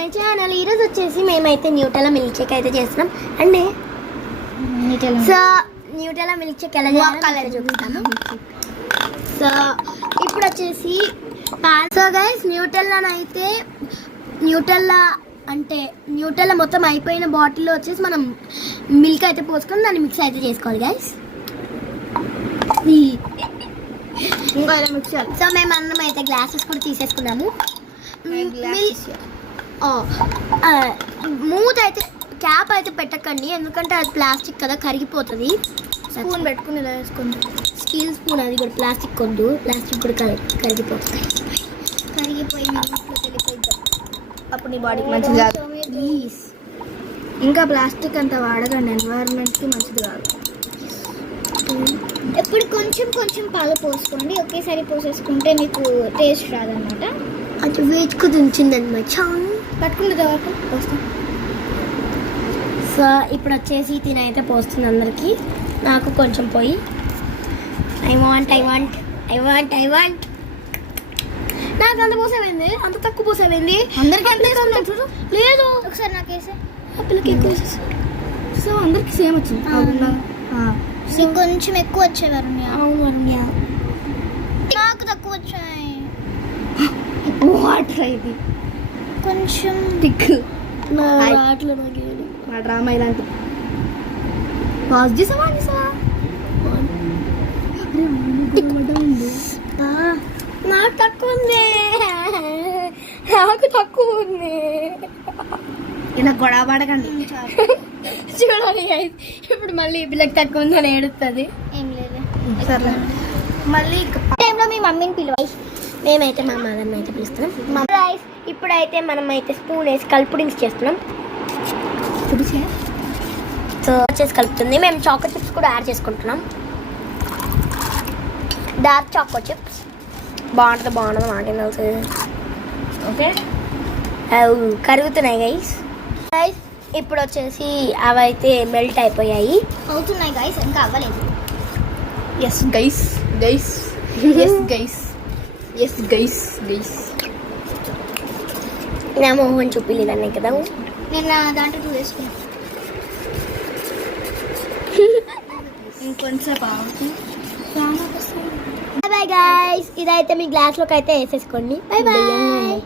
My channel. ఈరోజు వచ్చేసి మేమైతే న్యూటెల్లా మిల్క్ షేక్ అయితే చేస్తున్నాం అండి. సో న్యూటెల్లా మిల్క్ షేక్ ఎలా చేయాలో చూపిస్తాము. సో ఇప్పుడు వచ్చేసి సో గైస్ న్యూటెల్లా మొత్తం అయిపోయిన బాటిల్లో వచ్చేసి మనం మిల్క్ అయితే పోసుకొని దాన్ని మిక్స్ అయితే చేసుకోవాలి గైస్. ఇంకా ఇలా మిక్స్ చేయాలి. సో మేము అన్నం అయితే గ్లాసెస్ కూడా తీసేసుకున్నాము. మూత అయితే క్యాప్ అయితే పెట్టకండి, ఎందుకంటే అది ప్లాస్టిక్ కదా, కరిగిపోతుంది. స్పూన్ పెట్టుకుని ఇలా వేసుకుంటాం. స్టీల్ స్పూన్, అది కూడా ప్లాస్టిక్ కొద్దు, ప్లాస్టిక్ కూడా కరిగిపోతుంది. కరిగిపోయి వెళ్ళిపోయిద్దాం, అప్పుడు నీ బాడీకి మంచిది కాదు. ప్లీజ్ ఇంకా ప్లాస్టిక్ అంతా వాడకండి, ఎన్వైరన్మెంట్కి మంచిది కాదు. ఎప్పుడు కొంచెం కొంచెం పాలు పోసుకోండి, ఒకేసారి పోసేసుకుంటే మీకు టేస్ట్ రాదన్నమాట. అది వేచుకు దించిందన్నమాట. పట్టుకున్న తర్వాత పోస్తాం. సో ఇప్పుడు వచ్చేసి తినైతే పోస్తుంది అందరికి. నాకు కొంచెం పోయి ఐ వాంట్ నాకు అంత పోసేమైంది, అంత తక్కువ పోసేమైంది. అందరికి ఎంత చూడు. లేదు, ఒకసారి నాకు వేసే ఆ పిల్లకి ఎక్కువ వేసేసి. సో అందరికి సేమ్ వచ్చింది. కొంచెం ఎక్కువ వచ్చాయి వరుణ్య. అవును వరుణ్య, నాకు తక్కువ వచ్చాయి. వాటర్ ఇది కొంచెం టిక్ నా వాటిలో మా డ్రామా ఇలాంటి పాజ్ చేసావా నాకు తక్కువ ఉంది, నాకు తక్కువ ఉంది. ఇలా గొడవ పడకండి. చూడాలి ఇప్పుడు మళ్ళీ ఈ పిల్లకి తక్కువ ఉందని ఏడుస్తుంది. ఏం లేదు, సరే మళ్ళీ టైంలో మీ మమ్మీని పిలువ. మేమైతే మా మదర్ని అయితే పిలుస్తున్నాం. రైస్ ఇప్పుడైతే మనం అయితే స్పూన్ వేసి కల్పుడింగ్స్ చేస్తున్నాం. సో వచ్చేసి కలుపుతుంది. మేము చాకో చిప్స్ కూడా యాడ్ చేసుకుంటున్నాం. డార్క్ చాకో చిప్స్ బాగుంటుంది నాకేం తెలుసు. ఓకే, అవి కరుగుతున్నాయి గైస్. ఇప్పుడు వచ్చేసి అవి అయితే మెల్ట్ అయిపోయాయి. అవుతున్నాయి గైస్, ఇంకా అవ్వలేదు. ఎస్ గైస్ నా మోహన్ చూపిలేదన్నే కదా. నేను దాంట్లో 2 వేసుకున్నాను. ఇంకొంచెం బాయ్ గైస్. ఇదైతే మీ గ్లాస్లోకి అయితే వేసేసుకోండి. Bye bye.